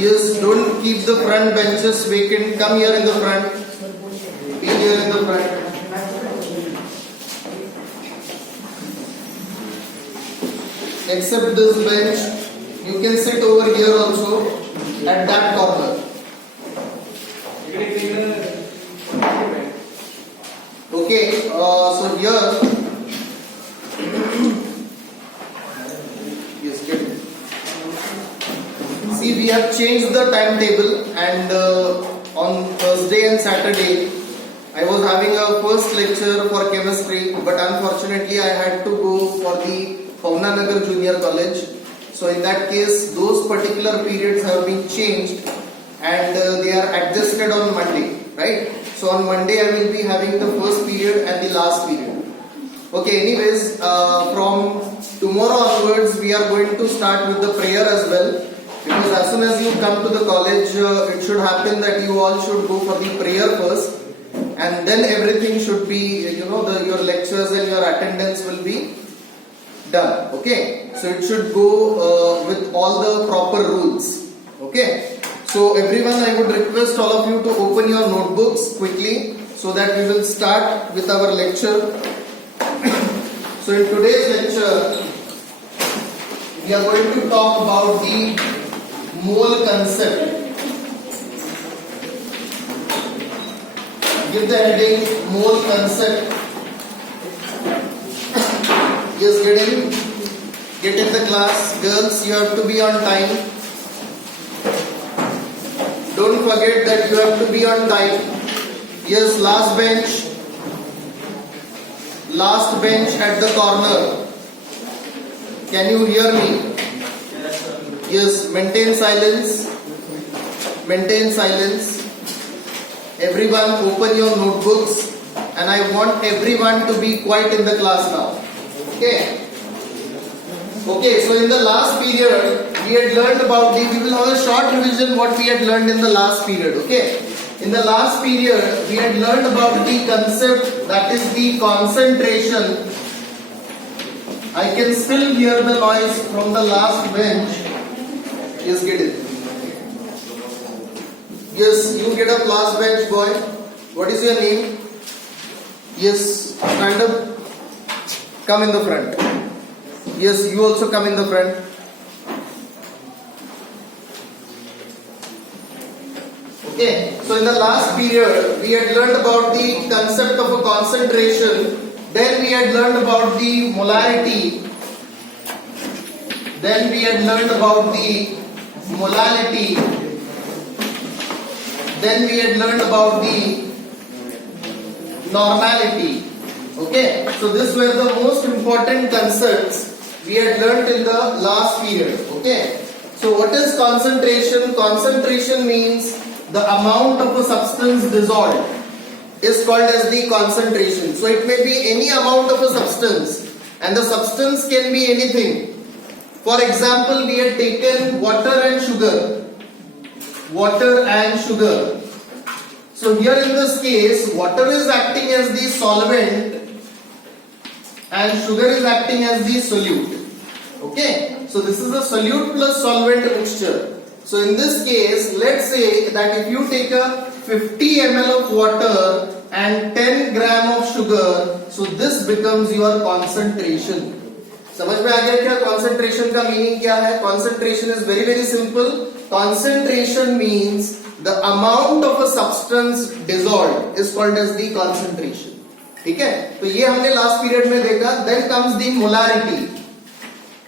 Yes, don't keep the front benches vacant. Come here in the front. Be here in the front. Except this bench, you can sit over here also at that corner. Okay, so here, yes, get it. See, we have changed the timetable, and on Thursday and Saturday, I was having a first lecture for chemistry, but unfortunately I had to go for the Pauna Nagar Junior College. So in that case, those particular periods have been changed, and they are adjusted on Monday, right? So on Monday I will be having the first period and the last period. Okay, anyways, from tomorrow onwards we are going to start with the prayer as well, because as soon as you come to the college, it should happen that you all should go for the prayer first, and then everything should be, your lectures and your attendance will be done. Okay, so it should go with all the proper rules. Okay. So everyone, I would request all of you to open your notebooks quickly so that we will start with our lecture. So in today's lecture, we are going to talk about the mole concept. Give the heading mole concept. Yes, get in the class. Girls, you have to be on time. Don't forget that you have to be on time. Yes, last bench at the corner. Can you hear me? Yes, maintain silence. Maintain silence. Everyone open your notebooks, and I want everyone to be quiet in the class now. Okay. Okay, so in the last period, we had learned about we will have a short revision what we had learned in the last period. Okay. In the last period, we had learned about the concept, that is the concentration. I can still hear the noise from the last bench. Yes, get it. Yes, you get up last bench, boy. What is your name? Yes, stand up. Come in the front. Yes, you also come in the front. Okay, so in the last period, we had learned about the concept of a concentration. Then we had learned about the molarity. Then we had learned about the molality. Then we had learned about the normality. Okay, so these were the most important concepts we had learnt in the last period. Okay, so what is concentration? Concentration means the amount of a substance dissolved is called as the concentration. So it may be any amount of a substance, and the substance can be anything. For example, we had taken water and sugar. Water and sugar. So here in this case, water is acting as the solvent and sugar is acting as the solute. Okay, so this is a solute plus solvent mixture. So in this case, let's say that if you take a 50 ml of water and 10 gram of sugar, so this becomes your concentration. समझ में आ गया क्या concentration का meaning क्या है? Concentration is very very simple. Concentration means the amount of a substance dissolved is called as the concentration. ठीक है, तो ये हमने लास्ट पीरियड में देखा. Then comes the molarity.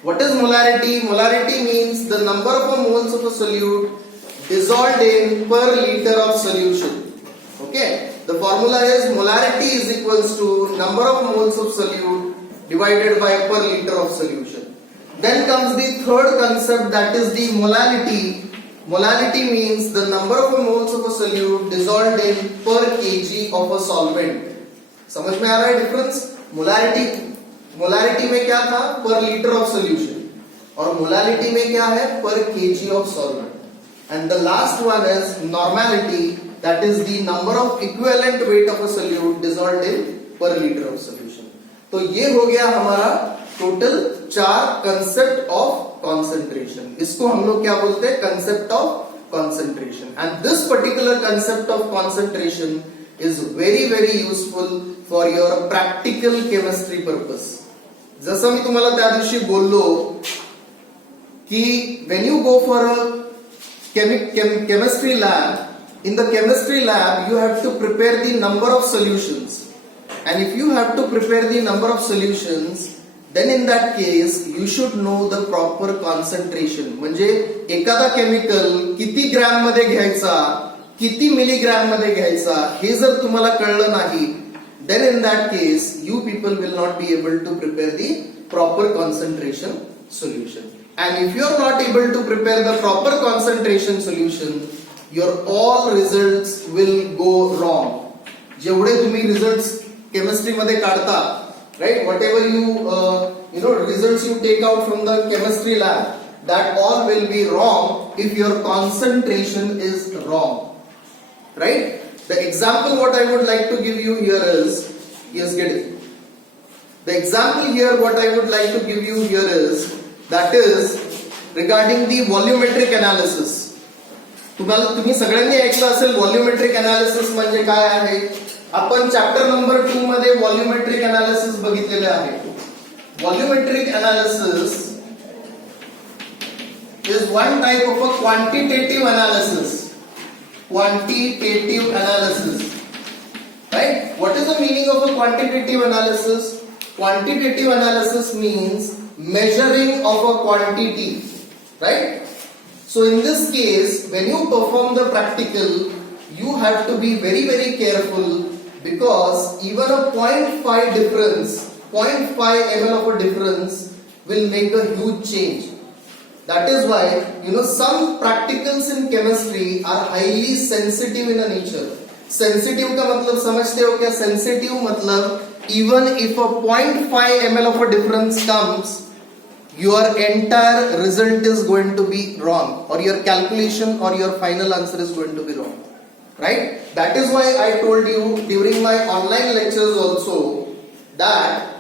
What is molarity? Molarity means the number of moles of a solute dissolved in per liter of solution. Okay, the formula is molarity is equals to number of moles of solute divided by per liter of solution. Then comes the third concept, that is the molality. Molality means the number of moles of a solute dissolved in per kg of a solvent. समझ में आ रहा है difference? Molarity में क्या था? पर litre of solution, और molality में क्या है? पर KG of solvent. And the last one is normality, that is the number of equivalent weight of a solute dissolved इन पर लीटर ऑफ सॉल्यूशन. तो ये हो गया हमारा टोटल 4 कंसेप्ट ऑफ कॉन्सेंट्रेशन. इसको हम लोग क्या बोलते हैं? Concept of concentration. And this particular concept of concentration is very very useful for your practical chemistry purpose. जसं मी तुम्हाला त्या दिवशी बोललो की when you go for a chemistry lab, in the chemistry lab you have to prepare the number of solutions, and if you have to prepare the number of solutions, then in that case you should know the proper concentration. म्हणजे एखादा chemical किती gram मध्ये घ्यायचा, किती milligram मध्ये घ्यायचा हे जर तुम्हाला कळलं नाही, then in that case you people will not be able to prepare the proper concentration solution. And if you are not able to prepare the proper concentration solution, your all results will go wrong. जेवढे तुम्ही results chemistry मध्ये काढता, right, whatever you results you take out from the chemistry lab, that all will be wrong if your concentration is wrong, right? The example what I would like to give you here is, yes, get it. The example here what I would like to give you here is, that is regarding the volumetric analysis. तुम्ही सगळ्यांनी ऐकलं असेल volumetric analysis म्हणजे काय आहे. आपण chapter number 2 मध्ये volumetric analysis बघितलेले आहे. Volumetric analysis is one type of a quantitative analysis. Quantitative analysis, right? What is the meaning of a quantitative analysis? Quantitative analysis means measuring of a quantity, right? So in this case, when you perform the practical, you have to be very very careful, because even a 0.5 difference, 0.5 ml of a difference will make a huge change. That is why some practicals in chemistry are highly sensitive in a nature. Sensitive का मतलब समझते हो क्या? Sensitive मतलब even if a 0.5 ml of a difference comes, your entire result is going to be wrong, or your calculation or your final answer is going to be wrong, right? That is why I told you during my online lectures also that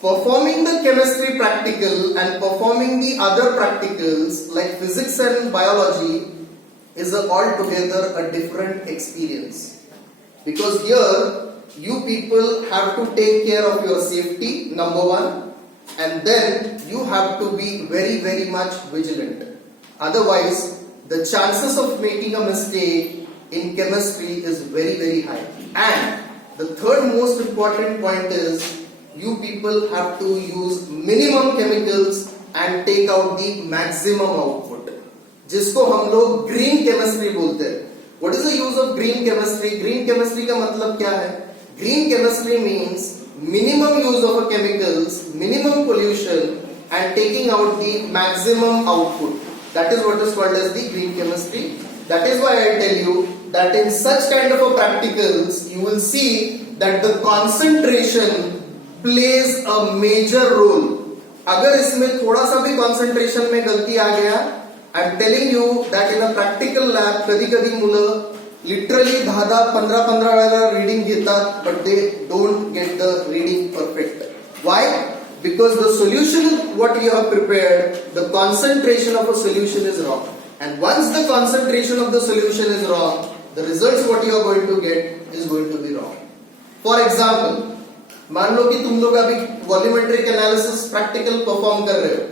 performing the chemistry practical and performing the other practicals like physics and biology is altogether a different experience, because here you people have to take care of your safety, number one, and then you have to be very very much vigilant. Otherwise the chances of making a mistake in chemistry is very very high. And the third most important point is, you people have to use minimum chemicals and take out the maximum output, जिसको हम लोग green chemistry बोलते हैं. What is the use of green chemistry? Green chemistry का मतलब क्या है? Green chemistry means minimum use of chemicals, minimum pollution, and taking out the maximum output. That is what is called as the green chemistry. That is why I tell you that in such kind of a practicals, you will see that the concentration plays a major role. अगर इसमें थोड़ा सा भी concentration में गलती आ गया, I am telling you that in a practical lab कधी कधी मुलं literally 10-15 वेळा reading घेतात, but they don't get the reading perfect. Why? Because the solution what you have prepared, the concentration of a solution is wrong, and once the concentration of the solution is wrong, the results what you are going to get is going to be wrong. For example, मान लो कि तुम लोग अभी volumetric analysis practical perform कर रहे हो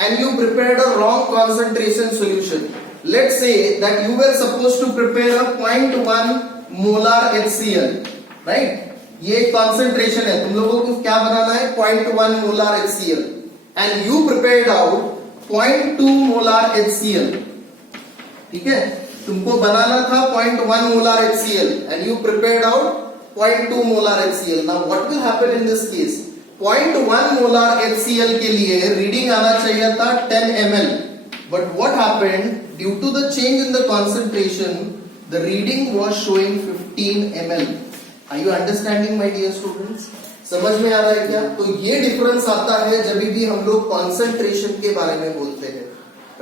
and you prepared a wrong concentration solution. Let's say that you were supposed to prepare a 0.1 molar HCl, right? ये concentration है, तुम लोगों को क्या बनाना है? 0.1 molar HCl, and you prepared out 0.2 molar HCl. ठीक है, तुमको बनाना था 0.1 molar HCl and you prepared out 0.2 molar HCl. Now what will happen in this case? 0.1 molar HCl के लिए रीडिंग आना चाहिए था 10 ml, but what happened? Due to the change in the concentration, the reading was showing 15 ml. Are you understanding, my dear students? समझ में आ रहा है क्या? तो ये डिफरेंस आता है जब भी हम लोग concentration के बारे में बोलते हैं,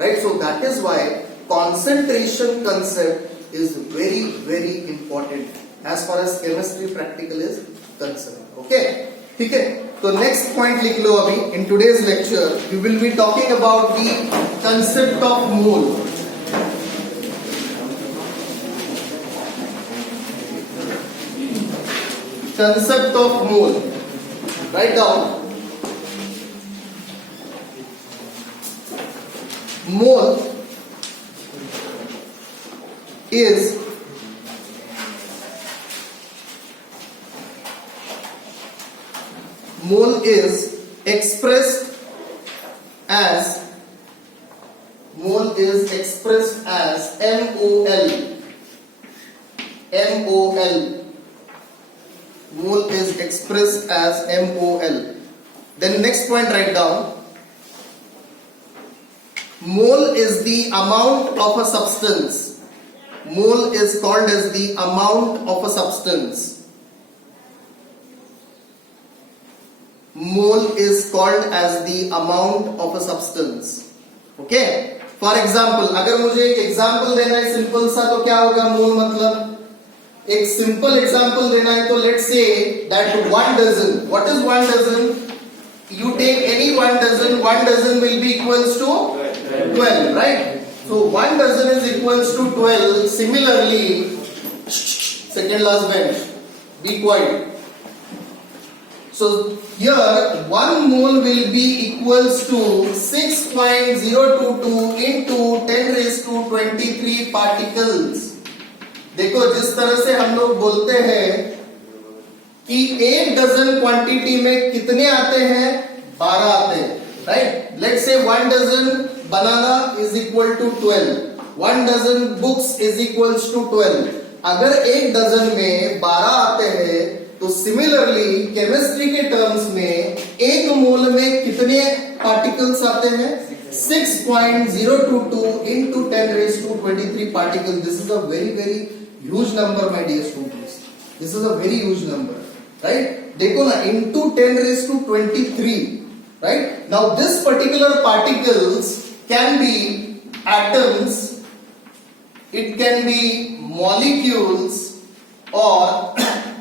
right? So that is why concentration concept is very very important as far as chemistry practical is concerned. Okay, ठीक है. तो next point लिख लो अभी. In today's lecture we will be talking about the concept of mole. concept of mole. Write down. Mole is expressed as MOL. Mole is expressed as MOL. Then next point, write down. Mole is the amount of a substance. Mole is called as the amount of a substance. Mole is called as the amount of a substance. Okay? For example, अगर मुझे एक example देना है simple सा, तो क्या होगा मोल मतलब? एक सिंपल एग्जाम्पल देना है तो let's say that 1 dozen. What is 1 dozen? You take any 1 dozen will be equals to 12, right? So 1 dozen is equals to 12. Similarly, second last bench, be quiet. So here 1 mole will be equals to 6.022 into 10 raised to 23 particles. देखो जिस तरह से हम लोग बोलते हैं कि 1 dozen quantity में कितने आते हैं, 12 आते हैं, right? Let's say 1 dozen banana is equal to 12, 1 dozen books is equals to 12. अगर 1 डजन में 12 आते हैं तो सिमिलरली केमिस्ट्री के टर्म्स में 1 मोल में कितने पार्टिकल्स आते हैं? 6.022 into 10 raised to 23 particles. This is a very huge number, my dear students. This is a very huge number, right? देखो ना, into 10 raised to 23, right? Now this particular particles can be atoms, it can be molecules, or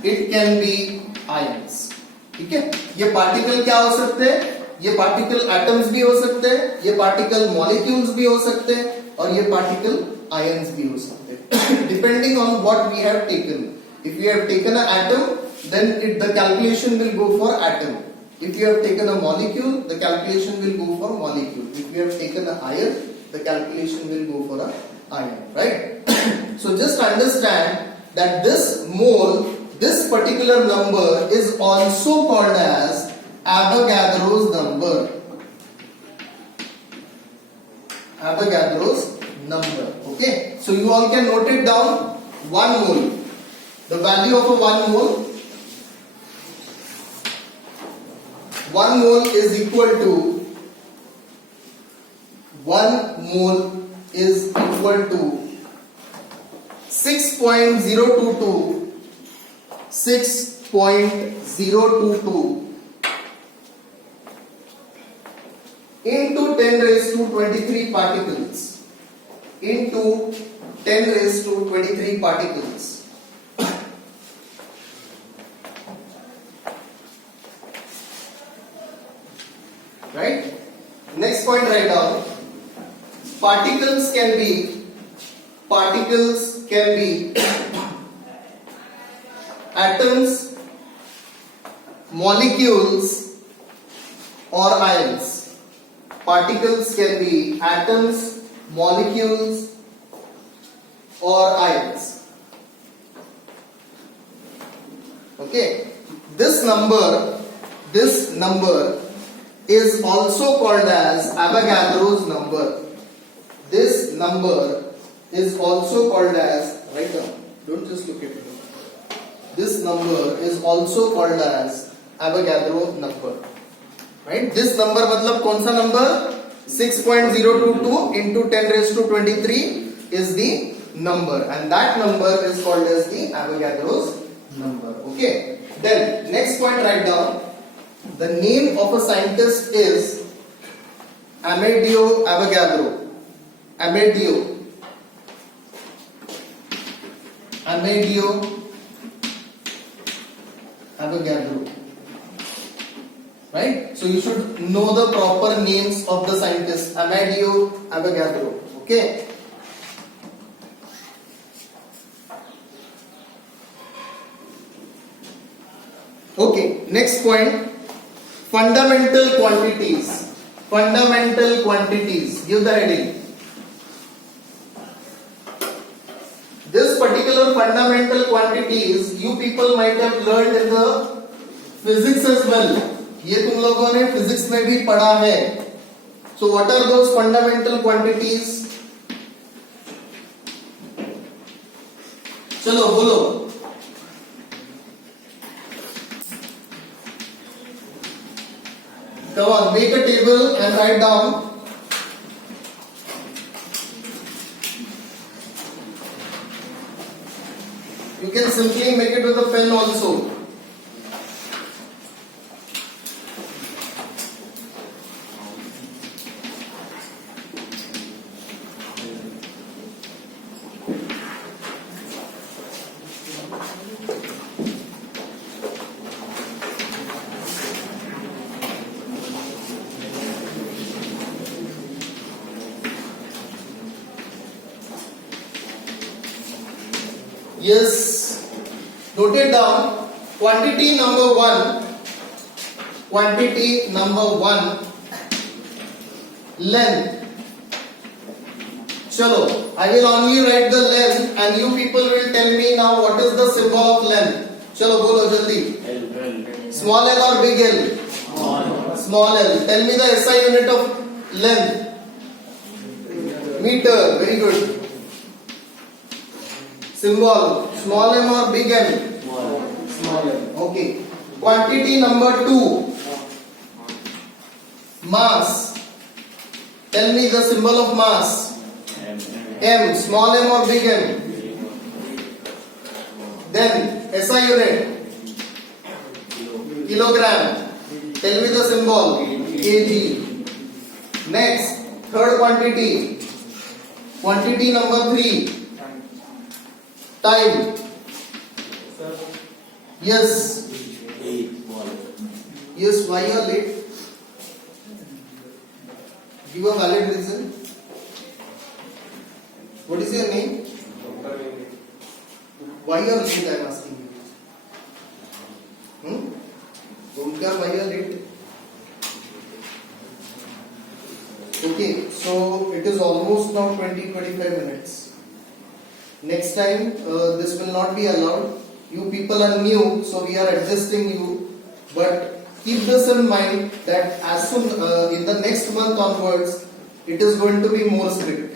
it can be ions. ठीक है? ये particle क्या हो सकते हैं? ये पार्टिकल एटम्स भी हो सकते हैं, ये पार्टिकल मॉलिक्यूल्स भी हो सकते हैं, और ये पार्टिकल आयंस भी हो सकते हैं, depending on what we have taken. If you have taken an atom, then the calculation will go for atom. If you have taken a molecule, the calculation will go for molecule. If you have taken an ion, the calculation will go for a ion, right? So just understand that this mole, this particular number is also called as Avogadro's number. Avogadro's number. Okay? So you all can note it down. 1 mole. The value of a 1 mole. 1 mole is equal to 1 mole is equal to 6.022 into 10 raised to 23 particles. Into 10 raised to 23 particles. Right? Next point, write down. Particles can be atoms, molecules, or ions. Particles can be atoms, molecules, or ions. Okay? This number is also called as Avogadro's number. This number is also called as, write down, don't just look at it. This number is also called as Avogadro number. Right? This number मतलब कौन सा number? 6.022 into 10 raised to 23 is the number, and that number is called as the Avogadro's number. Okay? Then next point, write down. The name of a scientist is Amadeo Avogadro. Amadeo Avogadro. Right? So you should know the proper names of the scientist. Amadeo Avogadro. Okay? Okay, next point, fundamental quantities. Fundamental quantities, give the heading. This particular fundamental quantities you people might have learned in the physics as well. ये तुम लोगों ने physics में भी पढ़ा है. So what are those fundamental quantities? चलो बोलो. Come on, make a table and write down. You can simply make it with a pen also. Yes, note it down. Quantity number one, length. Chalo, I will only write the length and you people will tell me now what is the symbol of length. Chalo, bolo jaldi. Small l or big L? Small l. Tell me the SI unit of length. Meter. Very good. Symbol, small m or big M? Small m. Okay. Quantity number 2, mass. Tell me the symbol of mass. M, small m or big M? Then SI unit, kilogram. Tell me the symbol, kg. Next, third quantity, quantity number 3. Time. Yes. Yes, why you are late? Give a valid reason. What is your name? Why you are late, I am asking you. Omkar, why you are late? Okay, so it is almost now 20-25 minutes. Next time this will not be allowed. You people are new, so we are adjusting you, but keep this in mind that as soon in the next month onwards it is going to be more strict.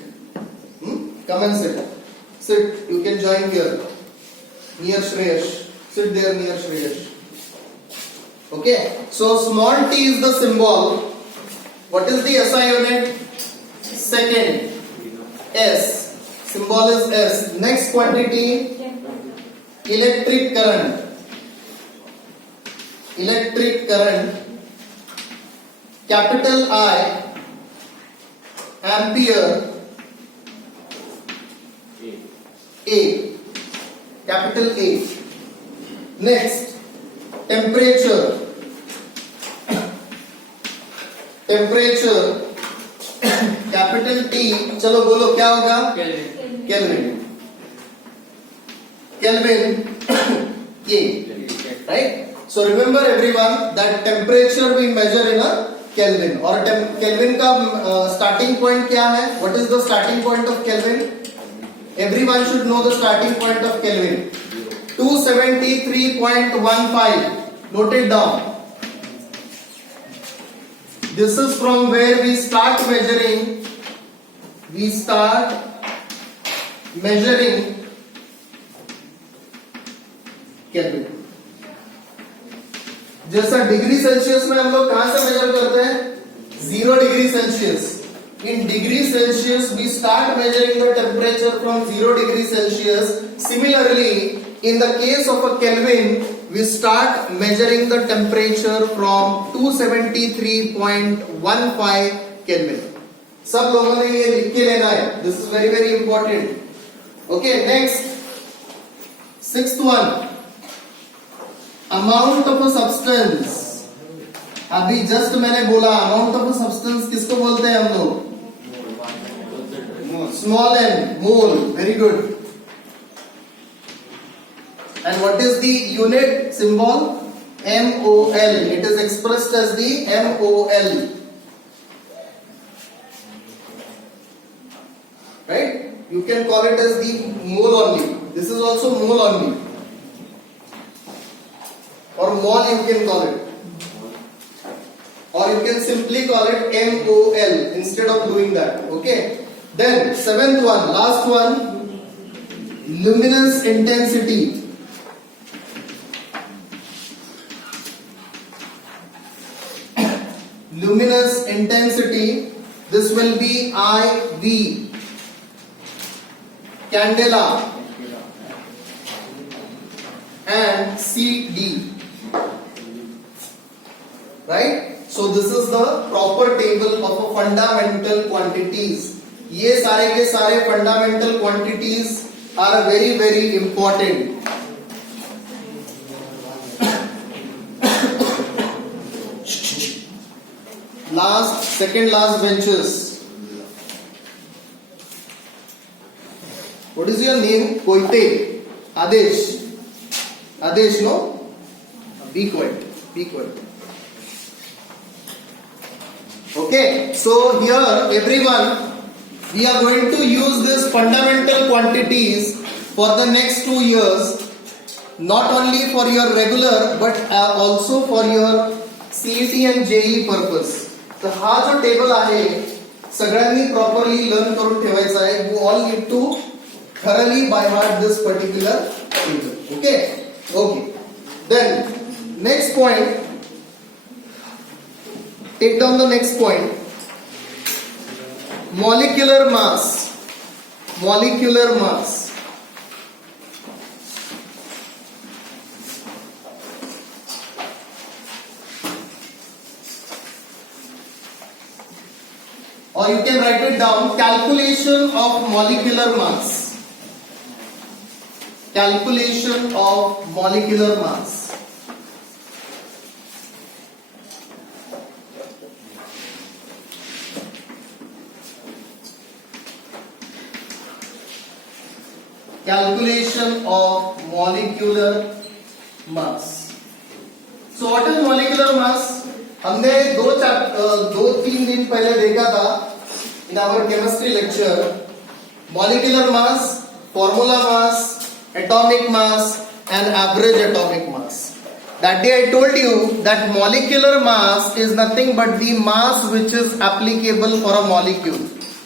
Come and sit, you can join here near Shreyash. Sit there near Shreyash. Okay, so small t is the symbol. What is the SI unit? Second. S. Symbol is S. Next quantity, electric current. Electric current. Capital I, ampere. A. Capital A. Next, temperature. Temperature. Capital T. चलो बोलो क्या होगा? Kelvin. Kelvin K, right? So remember everyone that temperature we measure in a Kelvin. और Kelvin का starting point क्या है? What is the starting point of Kelvin? Everyone should know the starting point of Kelvin. 273.15. Note it down. This is from where we start measuring. We start measuring Kelvin. जैसा degree Celsius में हम लोग कहां से major करते हैं? 0 degree Celsius. In degree Celsius we start measuring the temperature from 0 degree Celsius. Similarly, in the case of a Kelvin, we start measuring the temperature from 273.15 Kelvin. सब लोगों ने ये लिख के लेना है. This is very very important. Okay, next, sixth one, amount of a substance. अभी just मैंने बोला अमाउंट ऑफ सब्सटेंस किसको बोलते हैं हम लोग? Small N, mole. Very good. And what is the unit symbol? MOL. It is expressed as the MOL. Right? You can call it as the mole only. This is also mole only. Or mole you can call it. Or you can simply call it MOL instead of doing that. Okay. Then seventh one, last one, luminous intensity. Luminous intensity, this will be IV. Candela and CD. Right? So this is the proper table of a fundamental quantities. ये सारे के सारे fundamental quantities are very very important. Second last benches. What is your name? Koite. Adesh. Adesh, no? Be quiet. Be quiet. Okay. So here, everyone, we are going to use these fundamental quantities for the next 2 years. Not only for your regular, but also for your CET and JEE purpose. तर हा जो table आहे सगळ्यांनी properly learn करून ठेवायचा आहे. You all need to thoroughly by heart this particular table. Okay. Then next point, take down the next point. Molecular mass. Molecular mass. Or you can write it down, calculation of molecular mass. Calculation of molecular mass. Calculation of molecular mass. So what is molecular mass? हमने 2-3 दिन पहले देखा था in our chemistry lecture. Molecular mass, formula mass, atomic mass and average atomic mass. That day I told you that molecular mass is nothing but the mass which is applicable for a molecule.